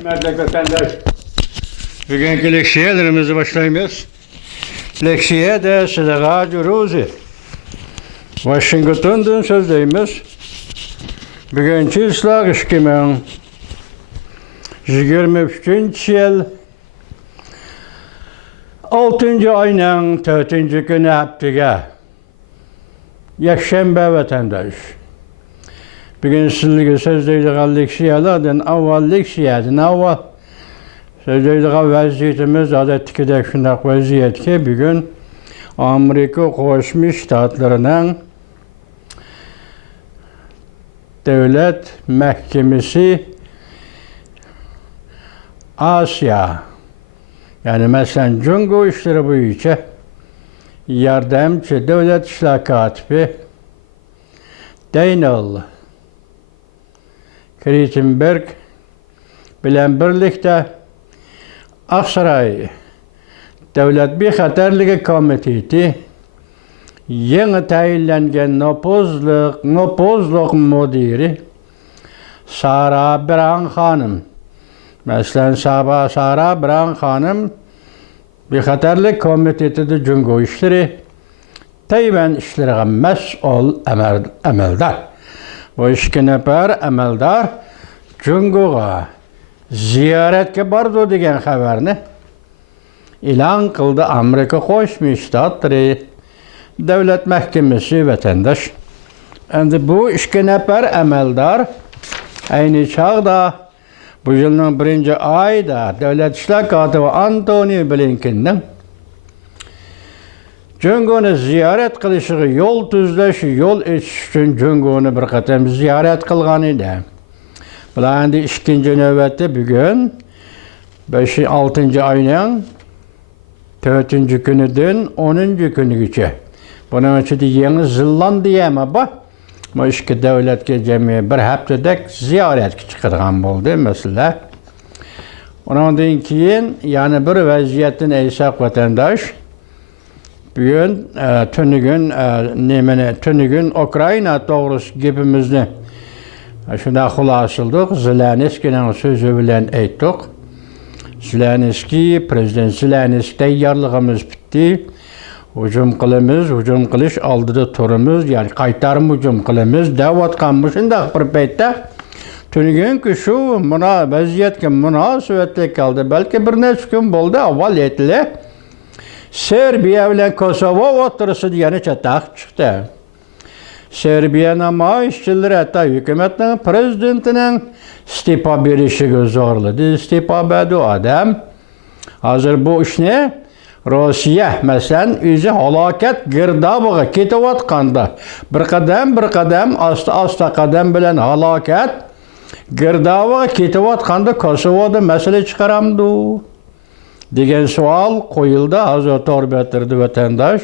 Hürmetli vatandaş, bugünkü leksiyelerimizi başlayıyoruz. Leksiye de Sıdıka Curuzi. Washington'dan sözdeyimiz. Bugünkü ıslah 2023 yıl 6. ayının 4. günü haftaga. Yakşembe vatandaş. Bugün sizlerge sözdeydiği leksiyelerden avval leksiyeden avval sözdeydiği vaziyetimiz adettikidek şundak vaziyet ki bugün Amerika Koşmuş Ştatlarının Devlet Mahkemesi Asya, yani mesela Cungo işleri boyunca yardımcı devlet işler katibi Daniel Kritenberg bilen birlikte Aksaray Devlet Bexatarlığı Komiteti yeni tayinlengen nopozluk müdiri Sara Biran Hanım. Mesela Sara Biran Hanım Bexatarlık Komiteti Cungo işleri Tayvan işlerine mesul emeldar. O iki nefer emeldar Cungo'ga ziyaretke bardı degen haberini ilan kıldı Amerika Koşmuş Ştatları Devlet Mahkemesi vatandaş. Endi bu iki nefer emeldar aynı çağda bu yılın 1. ayda Devlet İşler Katibi Antony Blinken'den Cungo'nu ziyaret kılışı yol tüzleşi, yol içiş için Cungo'nu bir qatam ziyaret kılgan idi. Bular endi 2. növbette bugün 6. ayının 4. günüdün 10. günügüçe. Bunun için de Yeni Zelandiya mı bu? Bu iki devletke cemi bir haftadak ziyaret çıkargan oldu mesela. Ondan keyin yani bir vaziyetin eysak vatandaş bugün tünügün Ukrayna doğrusu gibimizni şunda hulasıldık. Zelenski'nin sözü bilen ayttık. Zelenski, Prezident Zelenski tayyorligimiz bitti. Hücum qilish oldida turimiz, yani qaytarib hücum qilamiz deyotgan shunday bir paytda tünügün şu vaziyatga munosabatli kaldı. Belki bir necha kun bo'ldi avval aytildi. Serbiya bilan Kosovo o'tirisi degani chataq chiqdi. Serbiya namoyishchilari hatto hukumatning prezidentining iste'fo berishiga zo'rladi. Iste'fo berdi odam. Hozir bu ishni Rossiya masalan o'zi halokat girdobiga ketayotganda bir qadam asta qadam bilan halokat girdobiga ketayotganda Kosovoda masala chiqaramdi degan savol qo'yildi. Hozir to'g'ri vatandosh.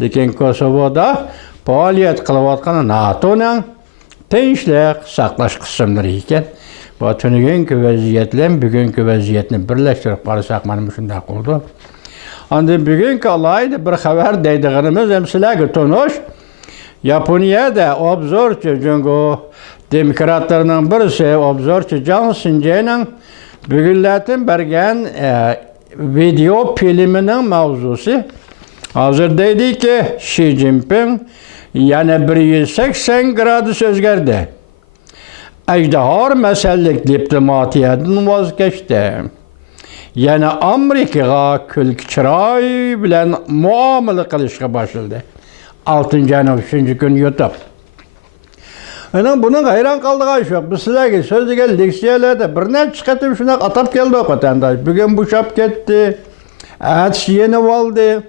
Lekin Kosovoda faoliyat qilayotgan NATOning tinchlik saqlash qismlari ekan. Bu tunugungi vaziyatlar bugungi vaziyatni birlashtirib qarasak mana shunday qildi. Endi bugungi alayda bir xabar deydiganimiz ham sizlarga tonish. Yaponiyada obzorchi Jungo demokratlarning birisi obzorchi John Sinjayning bugunlatin bergan video filmining mavzusi. Hozir deydiki Xi Jinping yana 180 gradus o'zgardi. Ajdahor masalalik diplomatiyadan voz kechdi. Yana Amerikaga kulki chiroy bilan muomala qilishga boshladi. 6. ayning 3. kun yutib. Ana buni hayron qoldigan shu. Biz sizlarga so'zlagan leksiyalarda bir necha qatim shunaq atab keldik vatandosh. Bugun bo'shab ketdi. Atsh yeni oldi.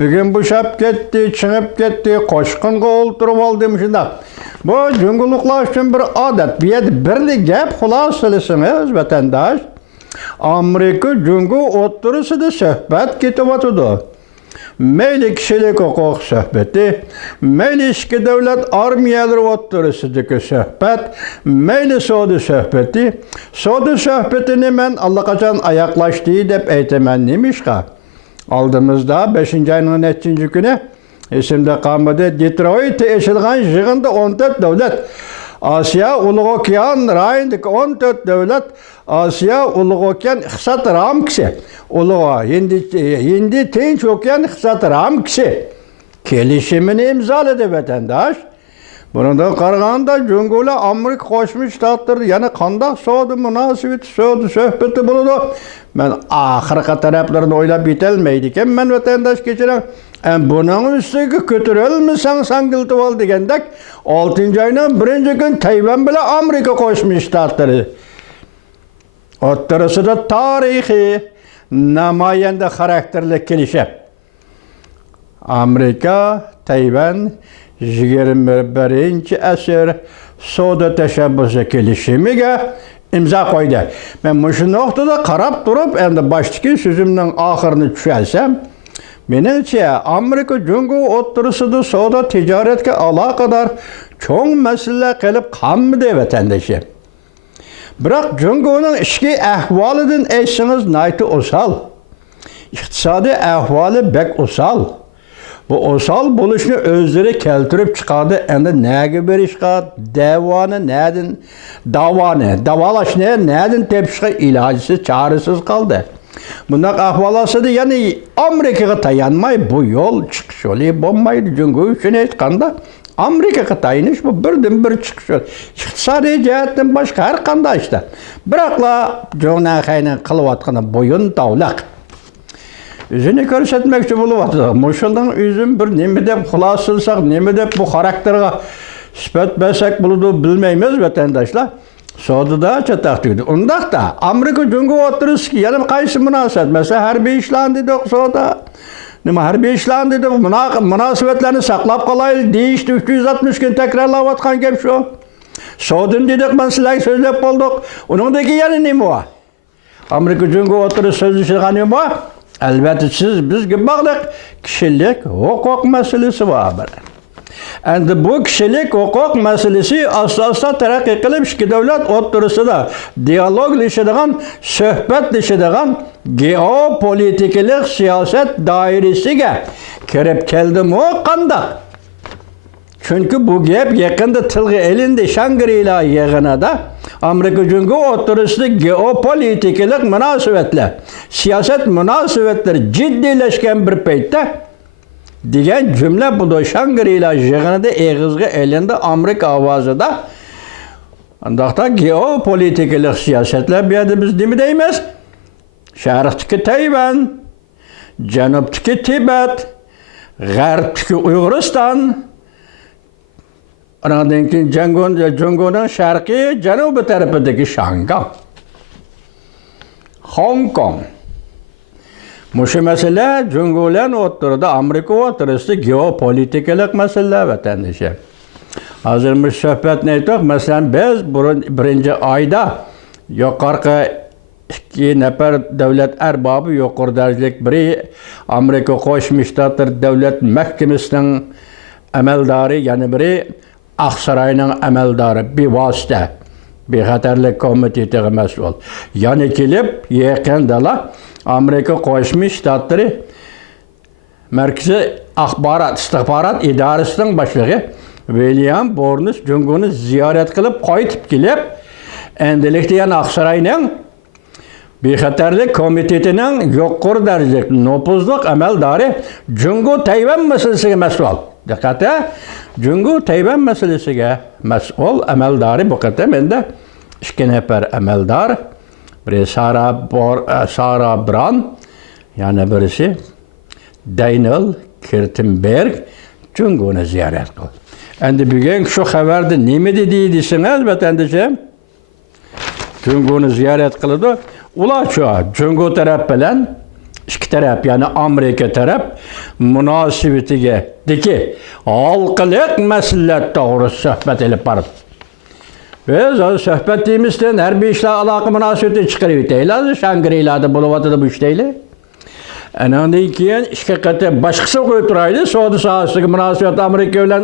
Bugün bo'shab ketdi, chiqib ketdi, qo'shqinga o'ltirib oldim shunday. Bu junguluqlar uchun bir odat. Bu yerda birli gap xulosalasimiz vatandosh. Amerika Jungo o'rtasida suhbat ketyapti. Mayli kishilik huquq suhbati, mayli ikki davlat armiyalari o'rtasidagi suhbat, mayli savdo suhbati. Savdo suhbatini men allaqachon oyoqlashdi deb aytaman nemishqa. Aldığımızda 5. ayının 7. günü isimde kalmadı. Detroit'te eşilgan yığında 14 devlet Asiya Ulug Okean rayonidagi 14 davlat Asiya Ulug Okean iqtisod ramkasi. Hindi Tinch Okean iqtisod ramkasi kelishimini imzoladı vatandaş. Bundan qaraganda Jungo'la Amerika Qo'shma Shtatlar yana qanday savdo munosabati, savdo suhbati bo'ladi. Men oxirgi taraflarni o'ylab bitolmaydi ekan. Men vatandash kechiring. Buning ustiga ko'tarilmasang sangiltib ol degandek 6-oyning 1-kun Tayvan bilan Amerika Qo'shma Shtatlari o'rtasida tarixiy namoyanda xarakterli kelishib. Amerika, Tayvan 21-asr savdo tashabbusi kelishimiga imzo qo'ydi. Men shu nuqtada qarab turib, endi boshdagi so'zimning oxirini tushalsam, menimcha Amerika Jungo o'rtasida savdo tijoratga aloqador cho'ng masala qilib qolmadi vatandoshlar. Biroq Jungoning ichki ahvolidan aytsangiz nayt o'sal. Iqtisodiy ahvoli bek o'sal. Bu osal bo'lishni o'zlari keltirib chiqadi. Endi nega berishga, davolashni nedan tepishga ilojsiz, chorasiz qoldi. Bunday ahvol ostida ya'ni Amerikaga tayanmay bu yo'l chiqish yo'li bo'lmaydi. Jungo uchun aytganda Amerikaga tayinish bu birdan-bir chiqish yo'li. Iqtisodiy jihatdan boshqa har qanday ishda. Biroqla Jonahayning qilayotgani bo'yin tovlaq. O'zini ko'rsatmoqchi bo'lyapti. Mo'shuldan o'zim bir nima deb xulosalsak, nima deb bu xarakterga sifat bersak bo'ladi bilmaymiz vatandoshlar. Savdoda chataqdi. Undaqda Amerika Jungo o'rtasida yana qaysi munosabat? Masalan, harbiy ishlar dedik savdo. Nima harbiy ishlar dedik, munosabatlarni saqlab qolaylik deyishdi 360 kun takrorlayotgan gap shu. Savdo dedik, men sizlarga so'zlab qoldik. Uningdagi yana nima bor? Amerika Jungo o'rtasida so'zlashgan nima bor? Albatta siz bizga bog'liq kishilik huquq masalasi bor. Endi bu kishilik huquq masalasi asosda taraqqiy qilib ikki davlat o'rtasida dialoglashadigan, suhbatlashadigan geopolitik siyosat doirasiga kirib keldimi qanday? Chunki bu gap yaqinda tilga elindi Shangri-La yig'inida Amerika Jungo o'rtasida geopolitik munosabatlar, siyosat munosabatlari jiddiylashgan bir paytda degan jumla bu Shangri-La yig'inida eg'izga elindi Amerika ovozida. Undaqda geopolitik siyosatlar bu yerda biz nima deymiz? Sharqdagi Tayvan, janubdagi Tibet, g'arbdagi Uyg'uriston, anadan keyin Jungoning sharqiy janubiy tarafidagi Shanghai, Hong Kong. Mushu masala Jungolar o'rtasida Amerika o'rtasida geopolitik masalalar vatandoshlar. Hozir bu suhbatni aytdik. Masalan, biz birinchi oyda yuqorqi 2 nafar davlat arbobi yuqori darajalik biri Amerika Qo'shma Shtatlar davlat mahkamasining amaldori, yana biri Aqsaroyning amaldori bevosita bexatarlik komitetiga mas'ul. Yana kelib yaqindala Amerika Qo'shma Shtatlari Markaziy istixborot idorasining boshlig'i William Burns Jungoni ziyorat qilib qaytib kelib, endilikda yana Aqsaroyning bexatarlik komitetining yuqori darajalik nopuzlik amaldori Jungo Tayvan masalasiga mas'ul. Diqqatga, Jungo Tayvan masalasiga mas'ul amaldori bu qatam endi 2 nafar amaldor, biri Sarah Brown, yana birisi Daniel Kirtenberg Jungoni ziyorat qildi. Endi bugun shu xabarda nima deydisingiz vatandoshlar? Jungoni ziyorat qildi. Ular shu Jungo taraf bilan ikki taraf, ya'ni Amerika taraf munosabatiga deki halqiliq masalalar to'g'risida suhbat olib bordi. Biz o suhbat deymizdan harbiy ishlar aloqa munosabati chiqarib o'taylik. Shangri-Lada bo'layotdi bu ishlaylar. Andan keyin ishga qator boshqasi qo'yib turaylik. Savdo sohasiga munosabat Amerika bilan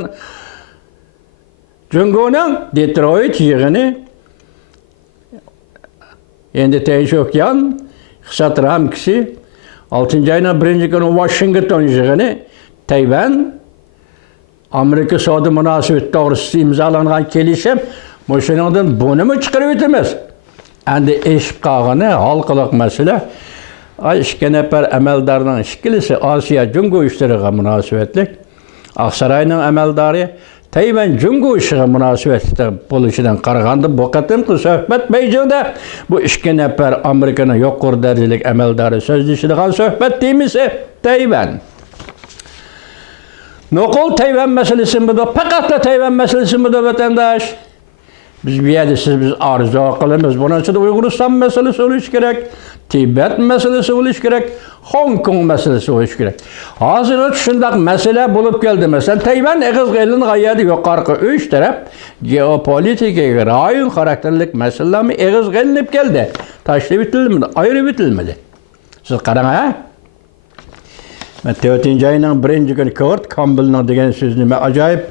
Jungoning Detroit yig'ini endi Tinch okean iqtisod ramkasi 6-oyning 1-kuni Washington yig'ini Tayvan Amerika savdo munosabati to'g'risida imzolangan kelishim Moşundan bunu mu çıkarıp etimiz? Endi eşip qalğını halqılıq məsələ iki nəfər əməldardan ikilisi Asiya Cungo işlərinə münasibətlik. Ağsarayның əməldarı Tayvan Cungo işlərinə münasibətli buluşudan qarağandı. Bu qatımki söhbət Beyjingdə bu iki nəfər Amerikanın yuqur dərəcəlik əməldarı sözləşidigan söhbət deyilsə Tayvan. Noqol Tayvan məsələsi budur. Faqat Tayvan məsələsi budur vətəndaş. Biz bir yerde biz arzu qılımız. Bunun için de Uyguristan meselesi oluş gerek, Tibet meselesi oluş gerek, Hong Kong meselesi oluş gerek. Hazır şundak mesele bulup geldi mesela. Tayvan Eğizgil'in gayeti yukarı 3 taraf geopolitik, rayon karakterlik meselelerimi Eğizgil'inip geldi. Taşlı bitilmedi, ayrı bitilmedi. Siz qarang ha? Ben 4. ayının 1. günü Kurt Campbell'ın degen sözünü ben acayip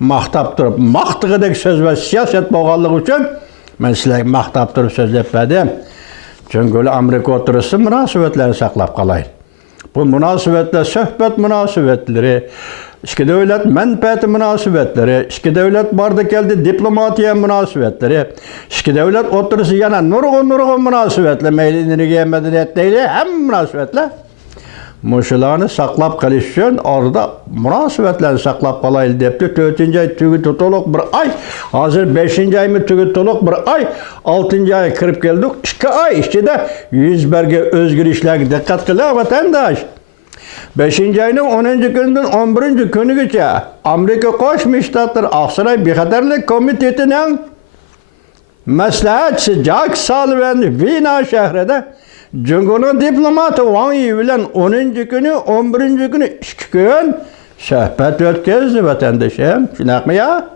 maqtab turib, maqtıqidek söz ve siyaset boğallığı için ben sizlerge maqtab turib söz etmedim. Çünkü Amerika oturursa münasibetlerini saklap kalayın. Bu münasibetler, söhbet münasibetleri, iki devlet menfaati münasibetleri, iki devlet bardı geldi diplomatiya münasibetleri, iki devlet oturursa yana nurgun münasibetler, meydinliğe medeniyet değil, hem münasibetler. Muşularını saklap kalış için orada münasibetlerini saklap kalaylı deyipti. 4. ay tügü tutuluk bir ay, hazır 5. ay mı tügü tutuluk bir ay, 6. ay kırıp geldik, 2 ay içinde 100 berge özgür işlerine dikkat kılıyor vatandaş. 5. ayının 10. gününden 11. günü geçe Amerika Koşmuş Ştatları Aksaray Bexaterlik Komitetinin Məsləhətçi Jack Sullivan Vina şehrinde Cungo'nun diplomatı Wang Yi bilen 10. günü, 11. günü 2 gün söhbət ötkəzdi vatandaşım. Şunaq mı ya?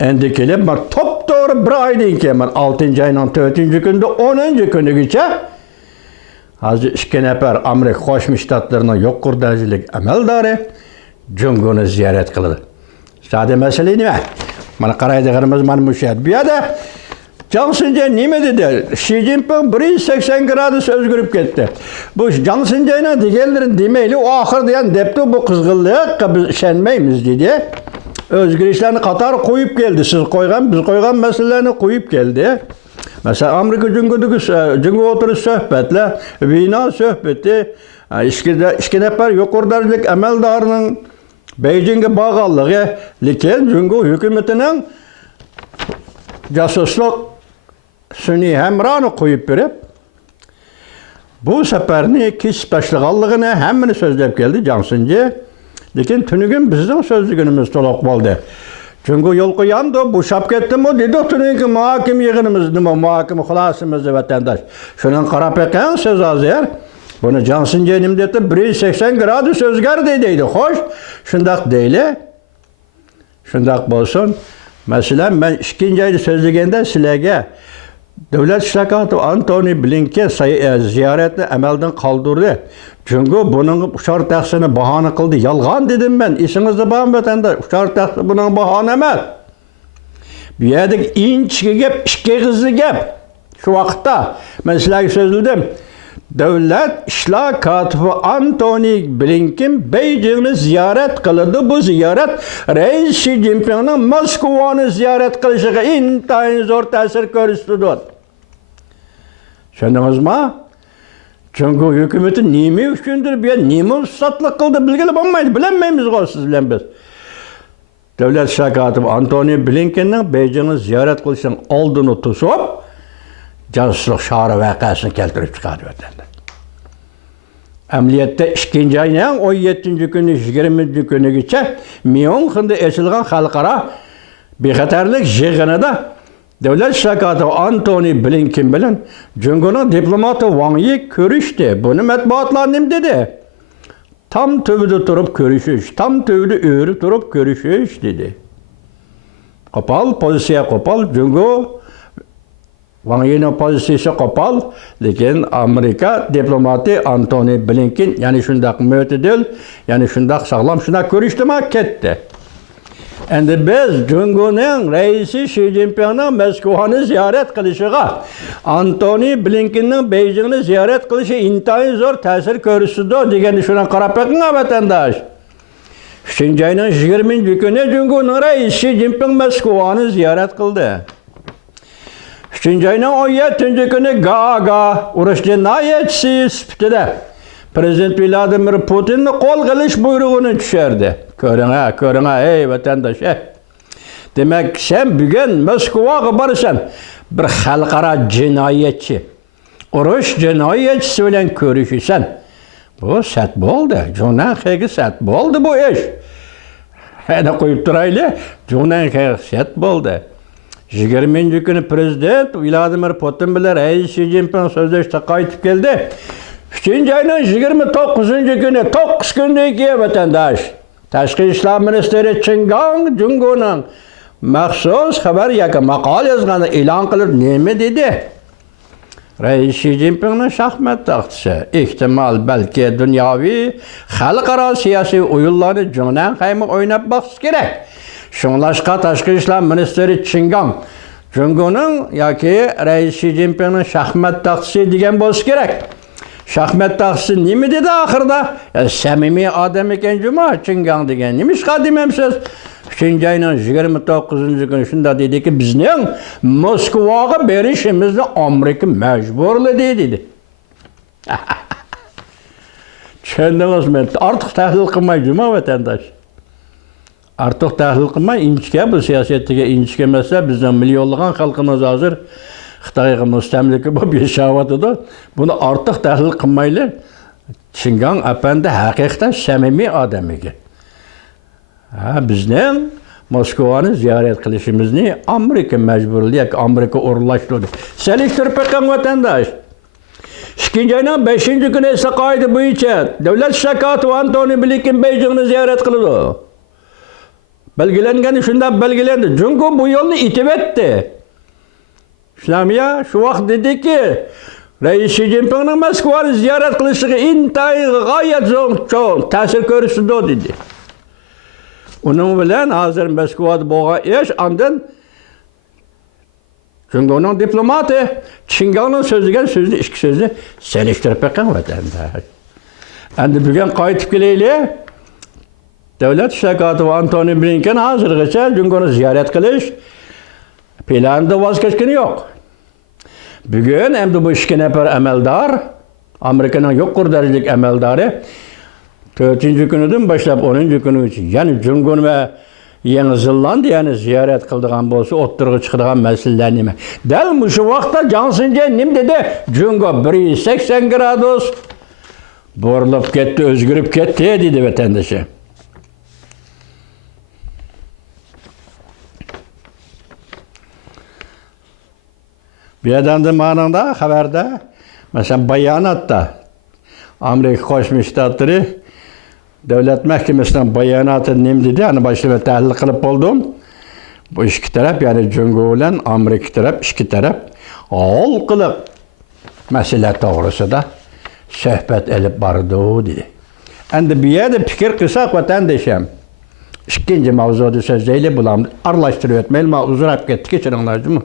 Endi kelib top doğru bir aydan keyin 6. ayının 4. günde 10. günü geçe hazır 2 nəfər Amerika Qoşmuş Ştatlarının yuqur dərəcəlik əməldarı Cungo'nu ziyaret kıldı. Sade mesele ne? Bana qaraydıqlarımız bana müşahid. Bir yada Jiang Zemin nime dedi? Xi Jinping 180 gradus özgürüp gitti. Bu Jiang Zemin'e diğerlerin demeyle o ahır diyen depti bu kızgınlığı biz işenmeyimiz dedi. Özgür işlerini Katar koyup geldi. Siz koygan, biz koygan meselelerini koyup geldi. Mesela Amerika Cungo oturuş söhbetle, Vina söhbeti, iki nefer yuqur dərəcəlik əməldarının Beijing'e bağlılığı, lakin Cungo hükümetinin casusluk suni hemranı koyup verip, bu seferini kispeşliğallığını hemmini sözlep geldi Cansınca. Lakin tünügün bizden sözlüğünümüz tolak oldu. Çünkü yol koyandı, bu şap gitti mi dedi, tünügün muhakim yığınımızdı mı, muhakim xılasımızdı vatandaş. Şunun Karapeken söz azır. Bunu Johnson Cenim dedi, 180 gradus özgər deydi. Hoş, şundak değil. Şundak bolsun. Mesela ben 2. ayda sözlüğünde silege Devlet Şirkatı Antony Blinken ziyaretini emelden kaldırdı. Çünkü bunun uçar taksini bahane kıldı. Yalgan dedim ben. İşinizde bağım vatandaş. Uçar taksi bunun bahane emez. Bir yerde inç gep, iki hızlı gep. Şu vakitte ben silege sözlüdüm. Devlet İşler Katibi Antony Blinken Beijing'i ziyaret kıldı. Bu ziyaret Reis Xi Jinping'in Moskova'nı ziyaret kılışıga intayın zor tesir görüstüdür. Şundunuz mu? Çünkü hükümetin nimi üçündür bir nimi usatlık kıldı bilgili olmaydı. Bilemeyimiz o siz bilen biz. Devlet İşler Katibi Antony Blinken'in Beijing'i ziyaret kılışının olduğunu tutup casusluk şahı vakasını keltirip çıkardı vatandaş. Emniyette 2. ayının 17. günü, 20. günü geçe München'de esilgan halkara bexaterlik yığınında Devlet Şirkatı Antony Blinken bilen Cungo'nun diplomatı Wang Yi görüştü. Bunu matbuatlar nem dedi? Tam tövüde durup görüşüş, tam tövüde öğrü durup görüşüş dedi. Kopal, pozisiya kopal, Cungo Wang Yi'nin pozisyonu kopal, lakin Amerika diplomati Antony Blinken yani şundak mütedil, yani şundak sağlam, şundak görüştüme ketdi. Endi biz Cungo'nun reisi Xi Jinping'in Moskova'nı ziyaret kılışıga, Antony Blinken'in Beijing'i ziyaret kılışı intayın zor tesir görürsüdür degeni şuna qarap bakın vatandaş. 3 ayının 20 günü Cumhurbaşkanı Reis Xi Jinping Moskova'nı ziyaret kıldı. 3 ayının 17 günü Gaaga uruş cinayetçisi sifatida Prezident Vladimir Putin'ni kol kılış buyruğunu düşerdi. Körüne, ey vatandaş. Demek sen bugün Moskova'ya barırsan bir halkara cinayetçi, uruş cinayetçisi bilen görüşürsen. Bu sert oldu. Jonan xeygi sert oldu bu iş. Hadi koyup duraylı. Jonan xeygi sert oldu. 20 günü Prezident Vladimir Putin bilen Reis Xi Jinping sözleşti qaytıp geldi. 3 ayının 29 günü 9 gündeki vatandaş. Tashqi ishlar ministri Qingang Jungo'nun maxsus xabar yoki maqol yozgani e'lon qilib nima dedi? Reis Xi Jinping'nin şahmat taxtisi ihtimal belki dünyavi xalqaro siyosiy o'yinlarni jo'nan qaymoq o'ynab boqish kerak. Shunlashqa tashqi ishlar ministri Qingang Jungo'nun yoki Reis Xi Jinping'nin şahmat taxtisi degan bo'lishi kerak. Şahmat taxtisi nima dedi oxirida? Samimiy odam ekan Juma Qingang degan. Nima ish qildimsiz? 3 ayının 29 günü şunda dedi ki bizning Moskvaga berishimizni Amerika mecburladı dedi. Tushundingizmi? Artıq tahlil qilmay Juma vatandaş. Artıq tahlil qilmay inchga bu siyosatga inchga emaslar bizning milyonlagan xalqimiz hozir Xitoyga mustamlika bo'lib yashayotdi. Buni artıq tahlil qilmaylar. Qingang apandi haqiqatan samimiy odam ekan. Bizning Moskovani ziyorat qilishimizni Amerika mecburlayak, Amerika o'rinlashtirdi. Selektirib qo'ygan vatandash. 2 ayning 5 kuni esa qoida bo'yicha davlat shakoti Antony Blinken Beijingni ziyorat qildi. Belgilangan shunda belgilandi. Jungo bu yo'lni itib etdi. Shunamiya shu vaqt dediki, Reis Xi Jinpingning Moskovani ziyorat qilishiga intayin g'oyat zo'r ta'sir ko'rsatdi dedi. Onun bilen hazır Moskovada bo'lgan ish ondan Jungo'nun diplomati Qingangning so'zlagan so'zni ikki so'zni selektirib qo'ygan vatandash. Endi bugun qaytib kelaylik. Davlat shakoti Antony Blinken hozirgacha Jungo'ni ziyorat qilish planida voz kechgani yo'q. Bugun endi bu 2 nafar amaldor, Amerikaning yuqori darajalik amaldori 4. günüdün başlap 10. günü için yani Jungon ve Yeni Zelandiyani ziyaret kıldıgan bolsa o'ttirg'i chiqadigan masalalar nima? Dal shu vaqtda Johnson nim dedi? Jungo 180 gradus burilib ketdi, o'zgarib ketdi dedi vatandaşı. Bir adamda ma'noda xabarda, mesela bayonotda Amerika Qo'shma Shtatlari Devlet Mahkemesi'nin bayanatı neyim dedi, hani başlığa tahlil kılıp buldum. Bu iki taraf yani Jungo ile Amerika taraf, iki taraf ol kılıp mesele doğrusu da sohbet elip bardı dedi. Endi bir yerde fikir kısak vatandaşım. İkinci mavzuda sözleyle bulam arlaştırıyor etmeyelim, uzun hep gitti geçirenler değil mi?